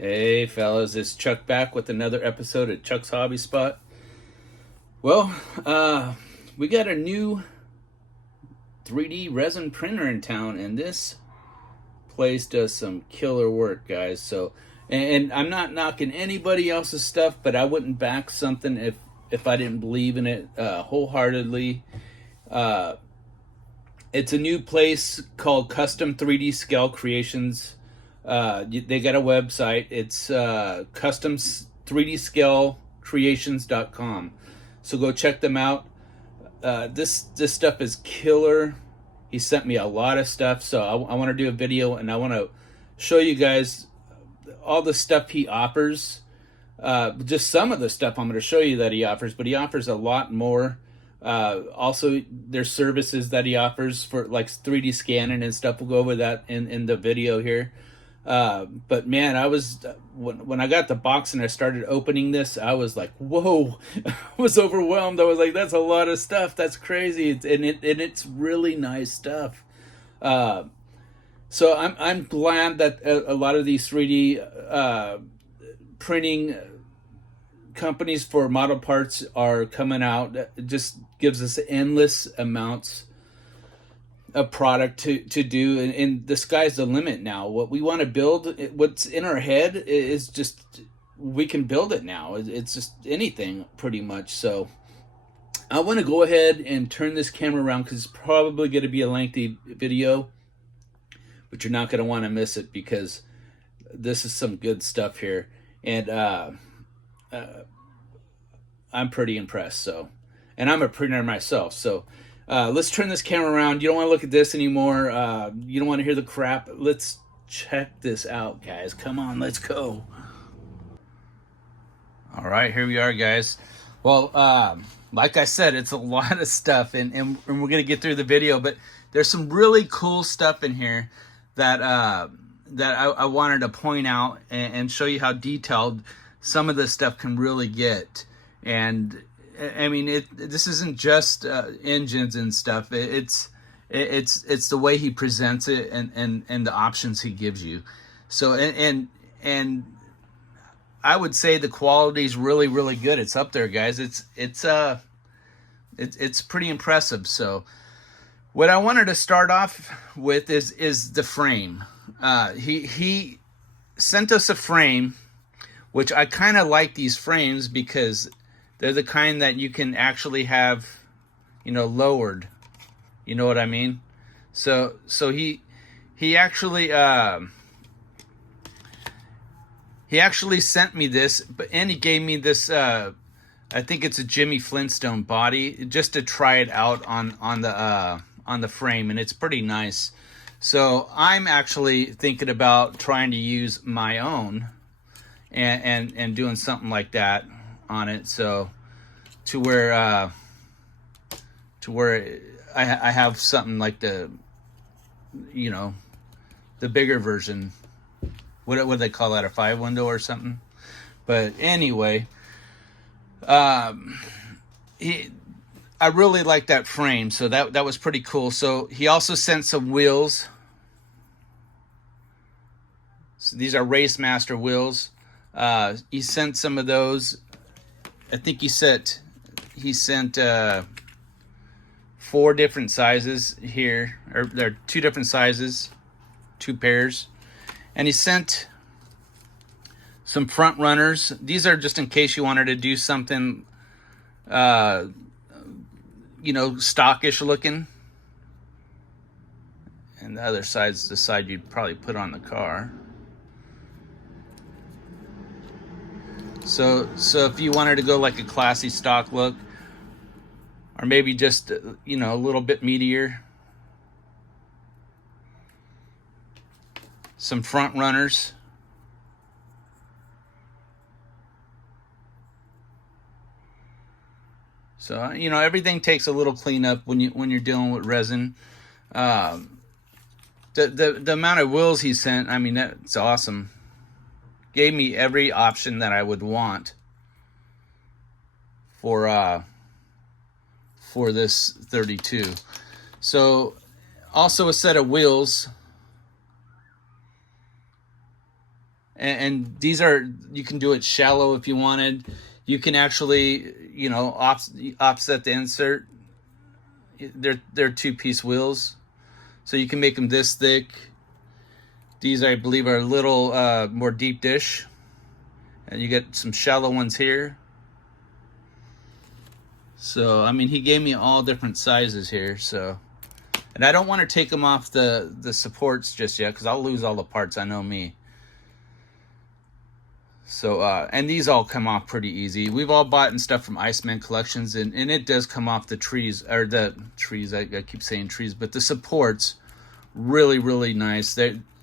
Hey fellas, it's Chuck back with another episode of Chuck's Hobby Spot. Well, we got a new 3D resin printer in town, and this place does some killer work, guys. So, and I'm not knocking anybody else's stuff, but I wouldn't back something if I didn't believe in it wholeheartedly. Uh, it's a new place called Custom 3D Scale Creations. They got a website. It's custom 3D scale creations.com. So go check them out. This stuff is killer. He sent me a lot of stuff, so I want to do a video and I want to show you guys all the stuff he offers. Just some of the stuff I'm going to show you that he offers, but he offers a lot more. Also, there's services that he offers for like 3D scanning and stuff. We'll go over that in the video here. But man, I was when I got the box and I started opening this, I was like, whoa. I was overwhelmed. I was like, that's a lot of stuff. That's crazy. And it's really nice stuff. So I'm glad that a lot of these 3D printing companies for model parts are coming out. It just gives us endless amounts of product to do, and the sky's the limit now. What we want to build, what's in our head, is just we can build it now. It's just anything pretty much. So I want to go ahead and turn this camera around because it's probably going to be a lengthy video, but you're not going to want to miss it because this is some good stuff here, and I'm pretty impressed. So, and I'm a printer myself, so let's turn this camera around. You don't want to look at this anymore. You don't want to hear the crap. Let's check this out, guys. Come on, let's go. All right, here we are, guys. Well, like I said, it's a lot of stuff, and we're going to get through the video, but there's some really cool stuff in here that I wanted to point out and show you how detailed some of this stuff can really get. And I mean, this isn't just engines and stuff. It's the way he presents it and the options he gives you. So and I would say the quality is really good. It's up there, guys. It's pretty impressive. So what I wanted to start off with is the frame. He sent us a frame, which I kind of like these frames because they're the kind that you can actually have, lowered. You know what I mean? So he actually sent me this, and he gave me this. I think it's a Jimmy Flintstone body, just to try it out on the frame, and it's pretty nice. So I'm actually thinking about trying to use my own and doing something like that on it, so to where I have something like the bigger version. What would they call that, a 5 window or something? But anyway, I really like that frame, so that was pretty cool. So he also sent some wheels. So these are Race Master wheels. He sent some of those. I think he sent 4 different sizes here, or there are 2 different sizes, 2 pairs, and he sent some front runners. These are just in case you wanted to do something, stockish looking. And the other side's the side you'd probably put on the car. So if you wanted to go like a classy stock look, or maybe just a little bit meatier, some front runners. So everything takes a little cleanup when you're dealing with resin. The amount of wheels he sent, I mean, that's awesome. Gave me every option that I would want for this 32. So also a set of wheels and these are, you can do it shallow if you wanted. You can actually, you know, offset the insert. They're 2-piece wheels, so you can make them this thick. These, I believe, are a little more deep dish, and you get some shallow ones here. So I mean, he gave me all different sizes here. So, and I don't want to take them off the supports just yet because I'll lose all the parts. I know me. So, and these all come off pretty easy. We've all bought stuff from Iceman Collections, and it does come off the trees, or the trees, I keep saying trees, but the supports, really, really nice.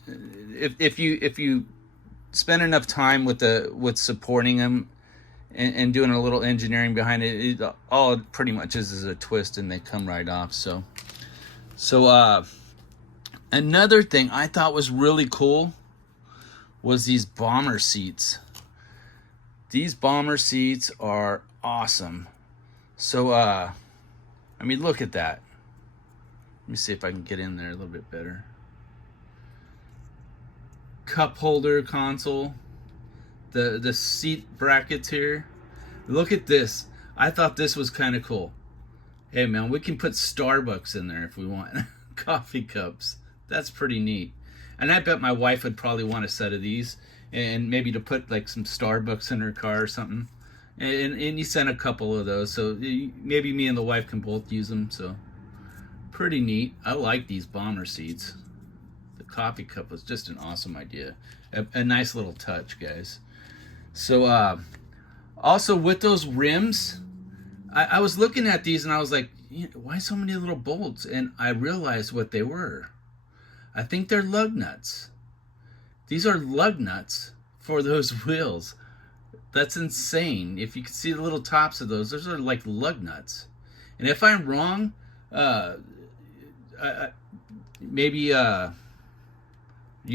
If you spend enough time with supporting them and doing a little engineering behind it, all it pretty much is a twist, and they come right off. So another thing I thought was really cool was these bomber seats. These bomber seats are awesome. So, I mean, look at that. Let me see if I can get in there a little bit better. Cup holder console. The seat brackets here. Look at this. I thought this was kind of cool. Hey, man, we can put Starbucks in there if we want. Coffee cups. That's pretty neat. And I bet my wife would probably want a set of these, and maybe to put like some Starbucks in her car or something. And you sent a couple of those, so maybe me and the wife can both use them. So pretty neat. I like these bomber seats. The coffee cup was just an awesome idea. A nice little touch, guys. So also with those rims, I was looking at these and I was like, why so many little bolts? And I realized what they were. I think they're lug nuts. These are lug nuts for those wheels. That's insane. If you can see the little tops of those are like lug nuts. And if I'm wrong, maybe you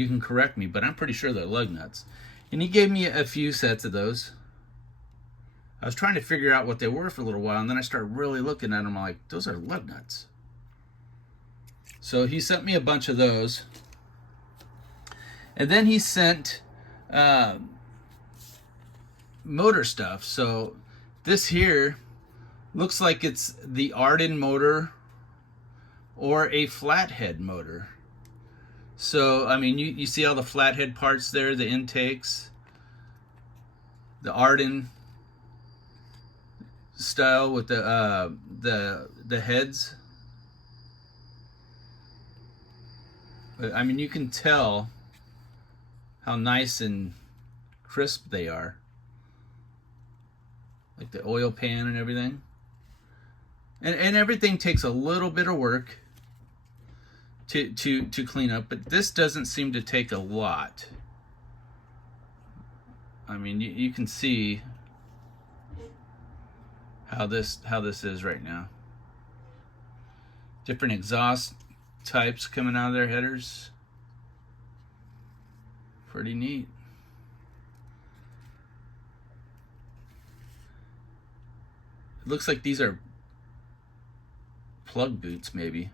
can correct me, but I'm pretty sure they're lug nuts. And he gave me a few sets of those. I was trying to figure out what they were for a little while, and then I started really looking at them. I'm like, those are lug nuts. So he sent me a bunch of those. And then he sent motor stuff. So this here looks like it's the Arden motor or a flathead motor. So, I mean, you see all the flathead parts there, the intakes, the Arden style with the heads. I mean, you can tell how nice and crisp they are. Like the oil pan and everything. And everything takes a little bit of work to clean up, but this doesn't seem to take a lot. I mean, you can see how this is right now. Different exhaust types coming out of their headers. Pretty neat. It looks like these are plug boots, maybe.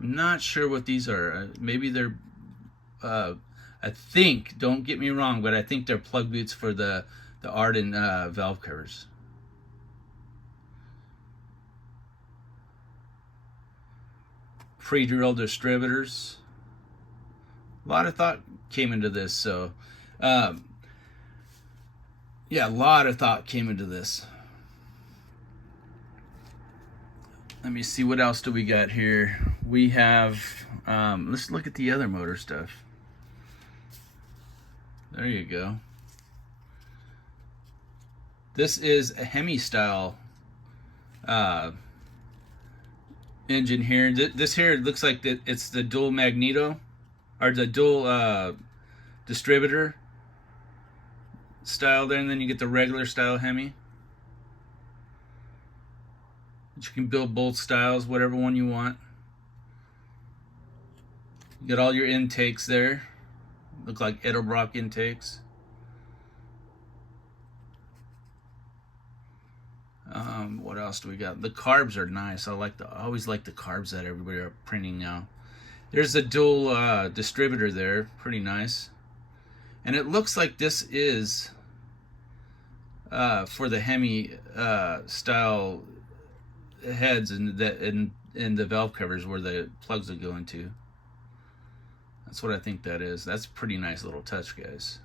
I'm not sure what these are. Maybe they're I think, don't get me wrong, but I think they're plug boots for the Arden valve covers. Pre-drill distributors. A lot of thought came into this, so yeah, a lot of thought came into this. Let me see, what else do we got here? We have, let's look at the other motor stuff. There you go. This is a Hemi style engine here. This here looks like it's the dual magneto, or the dual distributor style there, and then you get the regular style Hemi. You can build both styles, whatever one you want. You got all your intakes there. Look like Edelbrock intakes. What else do we got? The carbs are nice. I always like the carbs that everybody are printing now. There's a dual distributor there, pretty nice. And it looks like this is for the Hemi style heads and the valve covers where the plugs will go into. That's what I think that is. That's a pretty nice little touch, guys.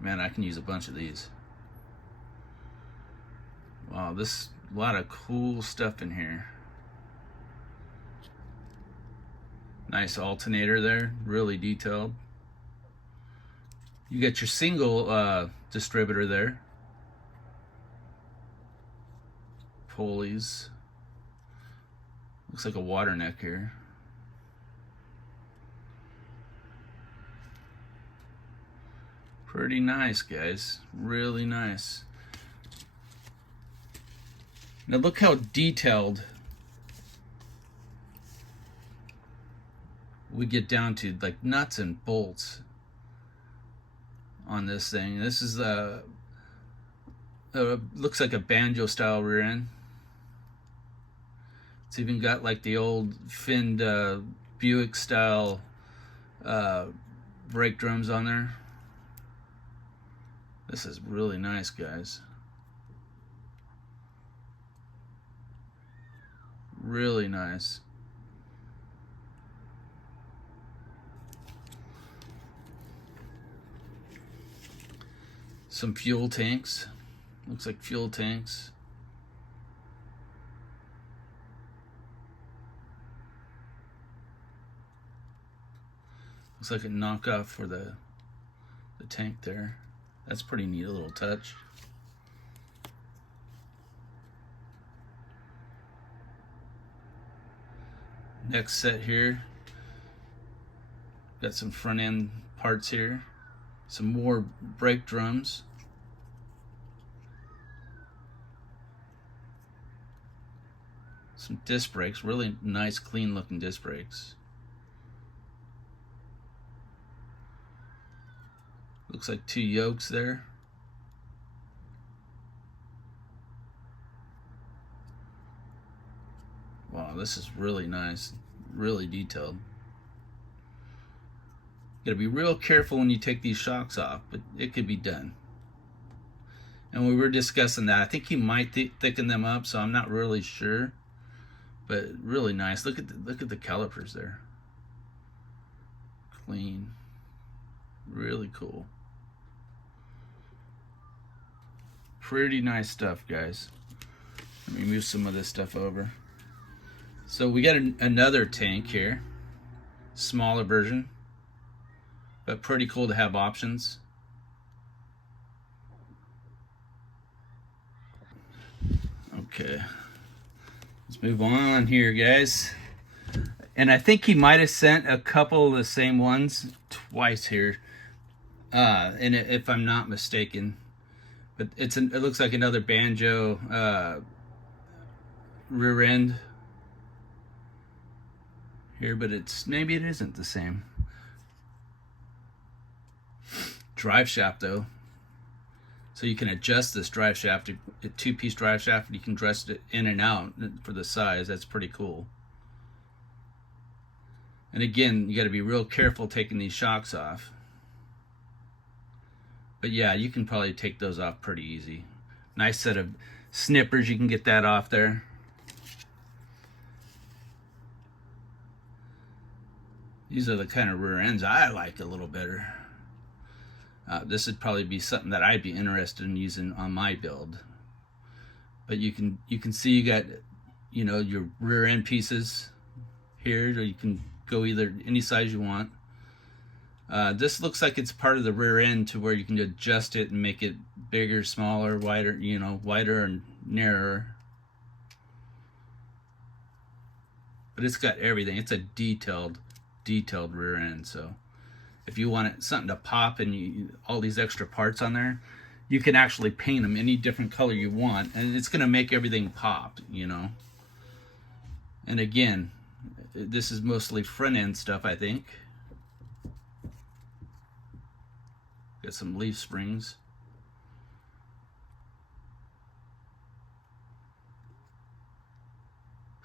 Man, I can use a bunch of these. Wow, this a lot of cool stuff in here. Nice alternator there, really detailed. You got your single distributor there. Pulleys. Looks like a water neck here. Pretty nice, guys. Really nice. Now look how detailed we get down to, like nuts and bolts on this thing. This is looks like a banjo style rear end. It's even got like the old finned Buick style brake drums on there. This is really nice, guys. Really nice. Some fuel tanks. Looks like fuel tanks. Looks like a knockoff for the tank there. That's pretty neat, a little touch. Next set here. Got some front end parts here. Some more brake drums. Some disc brakes, really nice, clean looking disc brakes. Looks like 2 yokes there. Wow, this is really nice, really detailed. You gotta be real careful when you take these shocks off, but it could be done. And we were discussing that. I think he might thicken them up, so I'm not really sure. But really nice. Look at the calipers there. Clean. Really cool. Pretty nice stuff, guys. Let me move some of this stuff over. So we got another tank here. Smaller version. But pretty cool to have options. Okay. Let's move on here, guys. And I think he might have sent a couple of the same ones twice here. And if I'm not mistaken. But it looks like another banjo rear end here, but maybe it isn't the same. Drive shaft though. So you can adjust this drive shaft, a 2-piece drive shaft, and you can adjust it in and out for the size. That's pretty cool. And again, you got to be real careful taking these shocks off. But yeah, you can probably take those off pretty easy. Nice set of snippers, you can get that off there. These are the kind of rear ends I like a little better. This would probably be something that I'd be interested in using on my build. But you can see you got, you know, your rear end pieces here, or you can go either any size you want. This looks like it's part of the rear end to where you can adjust it and make it bigger, smaller, wider, you know, wider and narrower. But it's got everything. It's a detailed rear end. So if you want something to pop and all these extra parts on there, you can actually paint them any different color you want, and it's going to make everything pop, you know. And again, this is mostly front end stuff, I think. Got some leaf springs.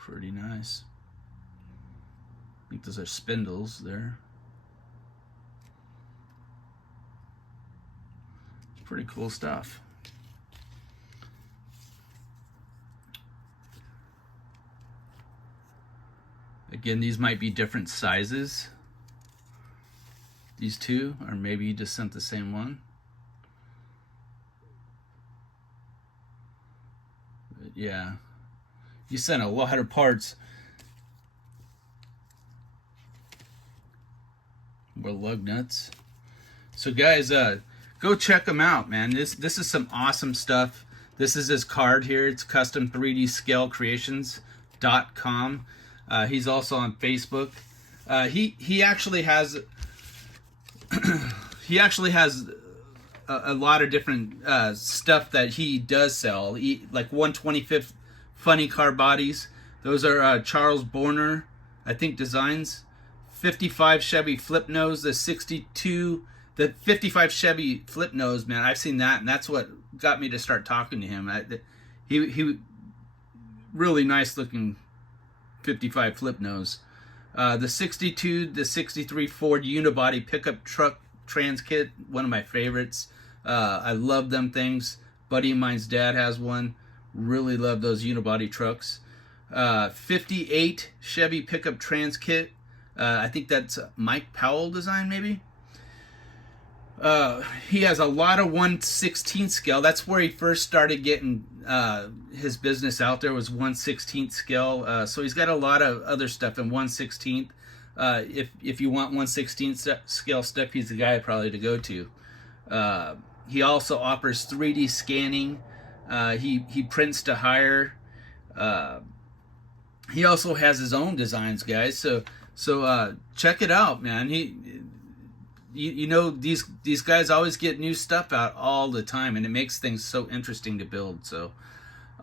Pretty nice. I think those are spindles there. Pretty cool stuff. Again, these might be different sizes. These two, or maybe you just sent the same one. But yeah, you sent a lot of parts. More lug nuts. So guys, go check him out, man. This is some awesome stuff. This is his card here. It's custom3dscale-creations.com. He's also on Facebook. He actually has a lot of different stuff that he does sell. Like 125th funny car bodies. Those are Charles Borner, I think, designs. 55 Chevy flip nose, the 55 Chevy flip nose, man. I've seen that, and that's what got me to start talking to him. He really nice looking 55 flip nose. The 62, the 63 Ford unibody pickup truck trans kit, one of my favorites. I love them things. Buddy of mine's dad has one. Really love those unibody trucks. 58 Chevy pickup trans kit. I think that's Mike Powell design, maybe. He has a lot of 1/16 scale. That's where he first started getting his business out there, was 1/16 scale. So he's got a lot of other stuff in 1/16. If you want 1/16 scale stuff, he's the guy probably to go to. He also offers 3D scanning. He prints to hire. He also has his own designs, guys. So check it out, man. You know, these guys always get new stuff out all the time, and it makes things so interesting to build. So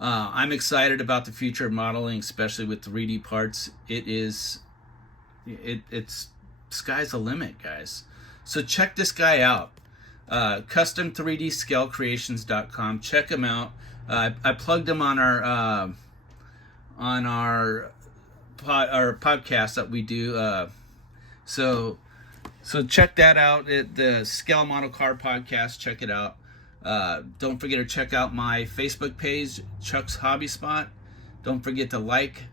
I'm excited about the future of modeling, especially with 3D parts. It's sky's the limit, guys. So check this guy out. Custom3dscale-creations.com. Check him out. I plugged him on our podcast that we do. So check that out. The Scale Model Car Podcast. Check it out. Don't forget to check out my Facebook page, Chuck's Hobby Spot. Don't forget to like,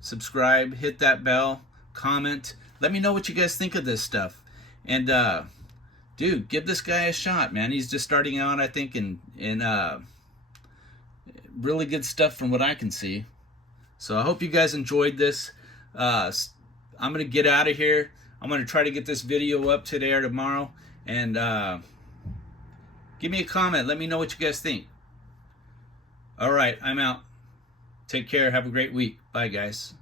subscribe, hit that bell, comment. Let me know what you guys think of this stuff. And dude, give this guy a shot, man. He's just starting out, I think, in really good stuff from what I can see. So I hope you guys enjoyed this. I'm going to get out of here. I'm going to try to get this video up today or tomorrow. And give me a comment. Let me know what you guys think. All right, I'm out. Take care. Have a great week. Bye, guys.